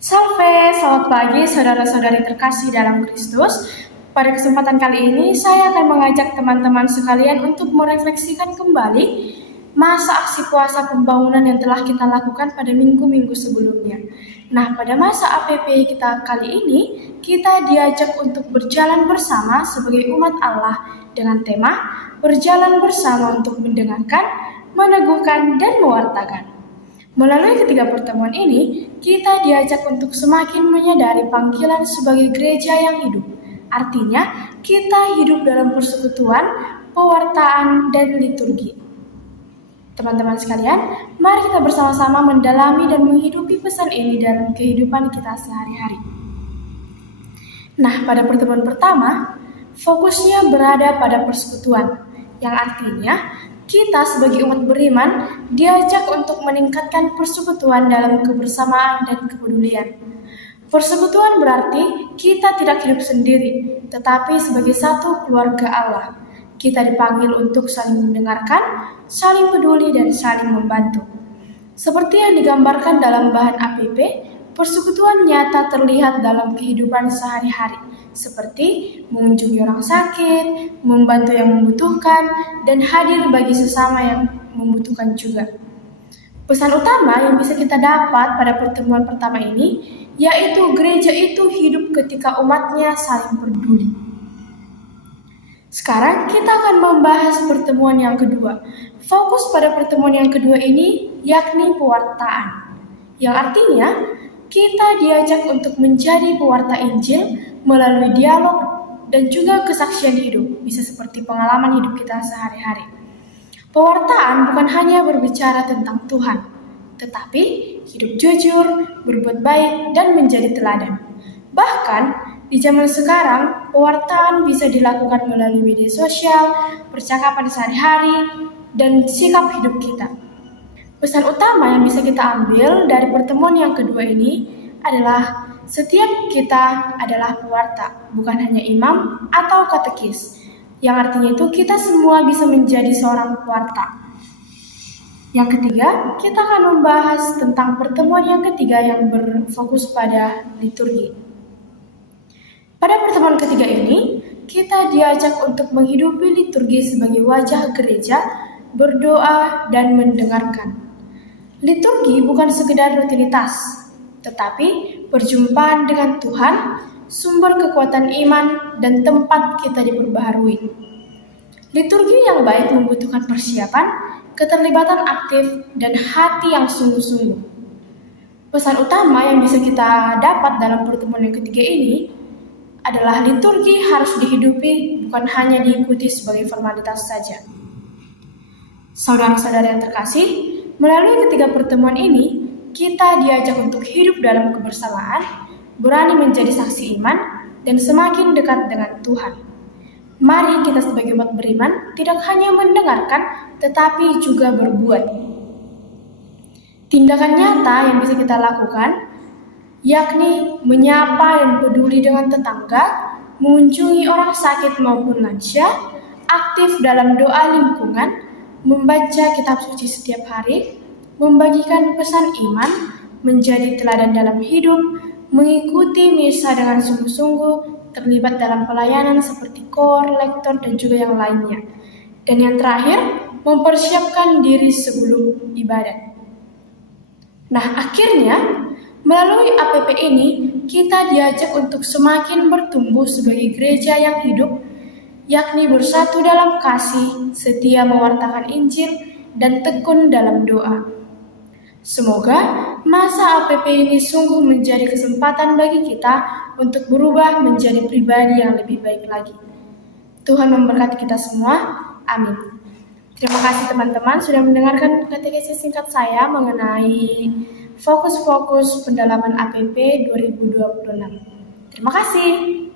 Salve, selamat pagi saudara-saudari terkasih dalam Kristus. Pada kesempatan kali ini saya akan mengajak teman-teman sekalian untuk merefleksikan kembali masa aksi puasa pembangunan yang telah kita lakukan pada minggu-minggu sebelumnya. Nah, pada masa APP kita kali ini, kita diajak untuk berjalan bersama sebagai umat Allah dengan tema berjalan bersama untuk mendengarkan, meneguhkan, dan mewartakan. Melalui ketiga pertemuan ini, kita diajak untuk semakin menyadari panggilan sebagai gereja yang hidup. Artinya, kita hidup dalam persekutuan, pewartaan, dan liturgi. Teman-teman sekalian, mari kita bersama-sama mendalami dan menghidupi pesan ini dalam kehidupan kita sehari-hari. Nah, pada pertemuan pertama, fokusnya berada pada persekutuan, yang artinya kita sebagai umat beriman diajak untuk meningkatkan persekutuan dalam kebersamaan dan kepedulian. Persekutuan berarti kita tidak hidup sendiri, tetapi sebagai satu keluarga Allah. Kita dipanggil untuk saling mendengarkan, saling peduli, dan saling membantu. Seperti yang digambarkan dalam bahan APP, persekutuan nyata terlihat dalam kehidupan sehari-hari, seperti mengunjungi orang sakit, membantu yang membutuhkan, dan hadir bagi sesama yang membutuhkan juga. Pesan utama yang bisa kita dapat pada pertemuan pertama ini, yaitu gereja itu hidup ketika umatnya saling peduli. Sekarang kita akan membahas pertemuan yang kedua. Fokus pada pertemuan yang kedua ini yakni pewartaan, yang artinya kita diajak untuk menjadi pewarta Injil melalui dialog dan juga kesaksian hidup, bisa seperti pengalaman hidup kita sehari-hari. Pewartaan bukan hanya berbicara tentang Tuhan, tetapi hidup jujur, berbuat baik, dan menjadi teladan. Bahkan, di zaman sekarang, pewartaan bisa dilakukan melalui media sosial, percakapan sehari-hari, dan sikap hidup kita. Pesan utama yang bisa kita ambil dari pertemuan yang kedua ini adalah setiap kita adalah pewarta, bukan hanya imam atau katekis. Yang artinya itu kita semua bisa menjadi seorang pewarta. Yang ketiga, kita akan membahas tentang pertemuan yang ketiga yang berfokus pada liturgi. Pada pertemuan ketiga ini, kita diajak untuk menghidupi liturgi sebagai wajah gereja, berdoa, dan mendengarkan. Liturgi bukan sekedar rutinitas, tetapi perjumpaan dengan Tuhan, sumber kekuatan iman, dan tempat kita diperbaharui. Liturgi yang baik membutuhkan persiapan, keterlibatan aktif, dan hati yang sungguh-sungguh. Pesan utama yang bisa kita dapat dalam pertemuan yang ketiga ini adalah liturgi harus dihidupi, bukan hanya diikuti sebagai formalitas saja. Saudara-saudara yang terkasih, melalui ketiga pertemuan ini, kita diajak untuk hidup dalam kebersamaan, berani menjadi saksi iman, dan semakin dekat dengan Tuhan. Mari kita sebagai umat beriman tidak hanya mendengarkan, tetapi juga berbuat. Tindakan nyata yang bisa kita lakukan, yakni menyapa dan peduli dengan tetangga, mengunjungi orang sakit maupun lansia, aktif dalam doa lingkungan, membaca kitab suci setiap hari, membagikan pesan iman, menjadi teladan dalam hidup, mengikuti misa dengan sungguh-sungguh, terlibat dalam pelayanan seperti KOR, lektor, dan juga yang lainnya. Dan yang terakhir, mempersiapkan diri sebelum ibadat. Nah, akhirnya, melalui APP ini, kita diajak untuk semakin bertumbuh sebagai gereja yang hidup, yakni bersatu dalam kasih, setia mewartakan Injil, dan tekun dalam doa. Semoga masa APP ini sungguh menjadi kesempatan bagi kita untuk berubah menjadi pribadi yang lebih baik lagi. Tuhan memberkati kita semua. Amin. Terima kasih teman-teman sudah mendengarkan katekesi singkat saya mengenai fokus-fokus pendalaman APP 2026. Terima kasih.